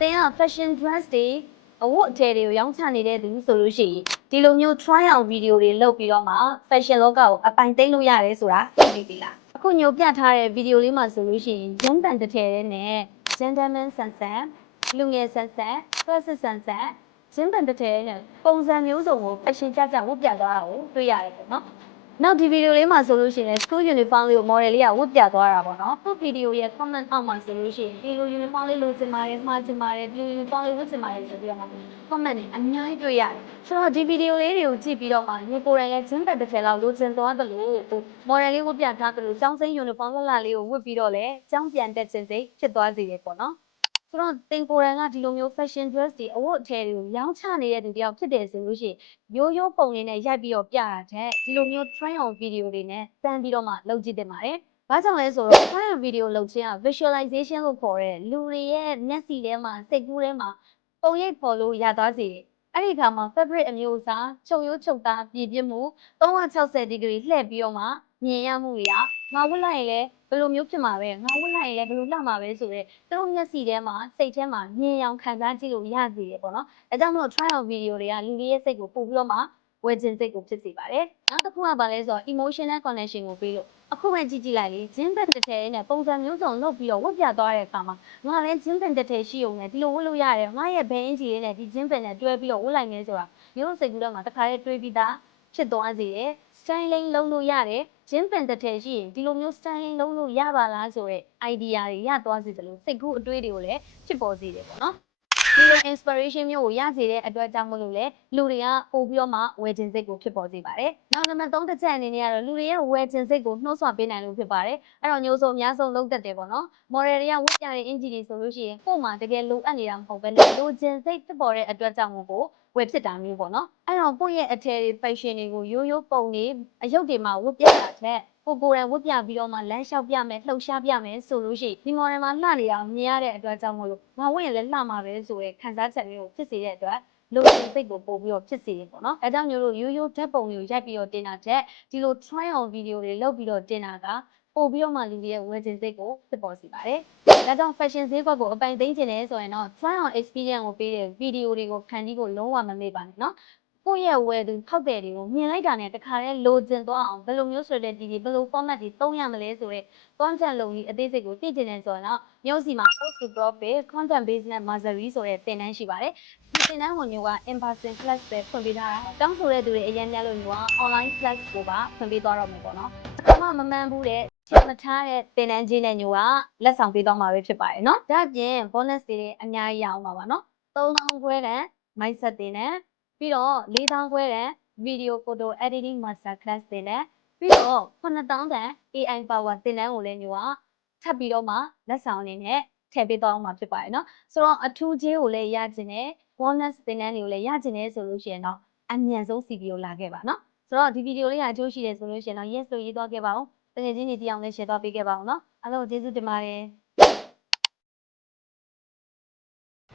သင်က fashion dress တွေအဝတ်အထည်တွေကိုရောင်းချနေတဲ့သူဆိုလို့ရှိရင်ဒီလိုမျိုး try on video တွေလုပ်ပြီးတော့မှ fashion လောကကိုအပိုင်သိမ်းလို့ရတယ်ဆိုတာသိပြီပြီလားအခုညိုပြထားတဲ့ video လေးမှာဆိုလို့ရှိရင်ဂျင်းပန်တစ်ထည်လေးနဲ့ gentleman sunset လူငယ် sunset classic sunset ဂျင်းပန်တစ်ထည်လေးနဲ့ပုံစံမျိုးစုံကို fashion ကြကြဝတ်ပြသွားတာကိုတွေ့ရတယ်ပေါ့နော် နောက်ဒီဗီဒီယိုလေးမှာဆိုလို့ရှိရင် school uniform လေးကို model လေးကဝတ်ပြသွားတာပေါ့နော်။သူ့ဗီဒီယိုရဲ့ comment အောက်မှာဆိုလို့ရှိရင်ဒီလို uniform လေးလိုချင်ပါတယ်မှားချင်ပါတယ်ဒီလို uniform လေးဝတ်ချင်ပါတယ်ဆိုပြီးတော့ comment တွေအများကြီးတွေ့ရတယ်။ဆိုတော့ဒီဗီဒီယိုလေးတွေကိုကြည့်ပြီးတော့မှညီကိုယ်တိုင်လည်း gym bag တစ်ထည်လောက်လိုချင်သွားတယ်လို့ model လေးဝတ်ပြထားတယ်လို့ကျောင်းစိမ်း uniform လှလှလေးကိုဝတ်ပြီးတော့လည်းကျောင်းပြန်တက်ခြင်းစိတ်ဖြစ်သွားစေတယ်ပေါ့နော်။ ဆိုတော့တင်ကိုယ်တိုင်ကဒီလိုမျိုး fashion dress တွေအဝတ်အထည်တွေကိုရောင်းချနေတဲ့သူတယောက်ဖြစ်တယ်ဆိုလို့ရှိရင်ရိုးရိုးပုံလေးနဲ့ရိုက်ပြီးတော့ပြတာတဲ့ဒီလိုမျိုး try on video တွေနဲ့စမ်းပြီးတော့မှလုပ်ကြည့်တင်ပါတယ်။ဘာကြောင့်လဲဆိုတော့ try on video လုပ်ခြင်းက visualization လို့ခေါ်တဲ့လူတွေရဲ့မျက်စိထဲမှာစိတ်ကူးထဲမှာပုံရိပ်ပေါ်လို့ရသွားစေတယ်။ အဲ့ဒီအခါမှာ fabric အမျိုးအစားချုပ်ရိုးချုပ်သားပြည့်ပြည့်မှု360 degree လှည့်ပြီးတော့မှမြင်ရမှုရငါဝတ်လိုက်ရင်လည်းဘယ်လိုမျိုးဖြစ်မှာပဲငါဝတ်လိုက်ရင်လည်းဘယ်လိုလှမှာပဲဆိုတော့သူတို့မျက်စိထဲမှာစိတ်ထဲမှာမြင်အောင်ခံစားကြည့်လို့ရစေတယ်ပေါ့နော်။အဲကြောင့်မလို့ try on video တွေကလူတွေရဲ့စိတ်ကိုပို့ပြီးတော့မှ ဝယ်ခြင်းစိတ်ကိုဖြစ်စေပါတယ်။နောက်တစ်ခုကဘာလဲဆိုတော့ emotional connection ကိုပေးလို့အခုပဲကြည့်ကြည့်လိုက်လေဂျင်းဘက်တစ်ထည်နဲ့ပုံစံမျိုးစုံလုပ်ပြီးတော့ဝတ်ပြသွားတဲ့အခါမှာငါလည်းဂျင်းဘက်တစ်ထည်ရှိုံနဲ့ဒီလိုဝတ်လို့ရတယ်ငါရဲ့ဘယ်အင်ဂျီလေးနဲ့ဒီဂျင်းဘက်နဲ့တွဲပြီးတော့ဝတ်လိုက်မယ်ဆိုတာမျိုးစိတ်ကူးတော့မှတစ်ခါလေးတွေးပြီးသားဖြစ်သွားစေတယ်။ styling လုပ်လို့ရတယ်ဂျင်းပန်တစ်ထည်ရှိရင်ဒီလိုမျိုး styling လုပ်လို့ရပါလားဆိုတဲ့ idea တွေရသွားစေတယ်လို့စိတ်ကူးအတွေးတွေကိုလည်းဖြစ်ပေါ်စေတယ်ပေါ့နော်။ ဒီလို inspiration မျိုးကိုရစေတဲ့အတွက်ကြောင့်မလို့လေလူတွေကပို့ပြီးတော့မှဝယ်ခြင်းစိတ်ကိုဖြစ်ပေါ်စေပါတယ်။နောက်နံပါတ်3တစ်ချက်အနေနဲ့ကတော့လူတွေရဲ့ဝယ်ခြင်းစိတ်ကိုနှိုးဆွပေးနိုင်လို့ဖြစ်ပါတယ်။အဲ့တော့မျိုးစုံအများဆုံးလုံးသက်တယ်ပေါ့နော်။ model တွေကဝတ်ပြတဲ့ engine တွေဆိုလို့ရှိရင်ကို့မှာတကယ်လိုအပ်နေတာမဟုတ်ဘဲနဲ့လိုခြင်းစိတ်ဖြစ်ပေါ်တဲ့အတွက်ကြောင့်မို့ကိုဝယ်ဖြစ်တာမျိုးပေါ့နော်။အဲ့တော့ကိုယ့်ရဲ့အထည်တွေ fashion တွေကိုရိုးရိုးပုံတွေအယုတ်တွေမှာဝတ်ပြတာတဲ့ ကိုကိုယ်တိုင်ဝတ်ပြပြီးတော့မှလမ်းလျှောက်ပြမယ်လှုပ်ရှားပြမယ်ဆိုလို့ရှိရင်ဒီ model မှာလှနေတာကိုမြင်ရတဲ့အတွက်ကြောင့်မို့လို့ငါဝတ်ရင်လည်းလှမှာပဲဆိုရဲခံစားချက်မျိုးကိုဖြစ်စေတဲ့အတွက်လိုချင်စိတ်ကိုပို့ပြီးတော့ဖြစ်စေတယ်ပေါ့နော်။အဲကြောင့်မျိုးလို့ရိုးရိုးဓာတ်ပုံတွေကိုရိုက်ပြီးတော့တင်တာတဲ့ဒီလို try on video တွေလုပ်ပြီးတော့တင်တာကပို့ပြီးတော့မှလူတွေရဲ့ဝယ်ချင်စိတ်ကိုဖြစ်ပေါ်စေပါတယ်။ဒါကြောင့် fashion ဈေးကွက်ကိုအပိုင်သိမ်းချင်တယ်ဆိုရင်တော့ try on experience ကိုပေးတဲ့ video တွေကိုခံပြီးကိုလုံးဝမမေ့ပါနဲ့နော်။ ကိုယ့်ရဲ့ဝယ်သူဖောက်တယ်တွေကိုမြင်လိုက်တာနဲ့တခါတည်းလိုချင်သွားအောင်ဘယ်လိုမျိုး strategy တွေဘယ်လို format တွေသုံးရမလဲဆိုတော့ content လုံကြီးအသေးစိတ်ကိုသိချင်တယ်ဆိုရင်တော့မျိုးစီမှာ post to profit content business mastery ဆိုတဲ့သင်တန်းရှိပါတယ်။ဒီသင်တန်းကိုမျိုးက in person class ပဲဖွင့်ပေးထားတာ။တောင်းဆိုတဲ့သူတွေအရင်များလို့မျိုးက online class ကိုပါဖွင့်ပေးသွားတော့မယ်ပေါ့နော်။တစ်ခါမှမမှန်ဘူးတဲ့ချက်မထားတဲ့သင်တန်းကြီးနဲ့မျိုးကလက်ဆောင်ပေးသွားမှာပဲဖြစ်ပါတယ်နော်။ဒါ့အပြင် bonus တွေအများကြီးရအောင်ပါပါနော်။3000ခွဲတန်း mindset တင်နဲ့ ပြီးတော့4000ခွဲတန်း video photo editing master class တင်နဲ့ပြီးတော့9000တန်း AI power သင်တန်းကိုလည်းမျိုးကထပ်ပြီးတော့မှလက်ဆောင်အနေနဲ့ထည့်ပေးသွားအောင်မှာဖြစ်ပါတယ်နော်ဆိုတော့အထူးကျေးကိုလည်းရကျင်တယ် bonus သင်တန်းတွေကိုလည်းရကျင်တယ်ဆိုလို့ရှိရင်တော့အမြန်ဆုံး CV ကိုလာခဲ့ပါနော်ဆိုတော့ဒီဗီဒီယိုလေးကအကျိုးရှိတယ်ဆိုလို့ရှိရင်တော့ yes လို့ရေးသွားခဲ့ပါဦးတကယ်ချင်းတွေတရားအောင်လည်း share သွားပေးခဲ့ပါဦးနော်အားလုံးကျေးဇူးတင်ပါတယ်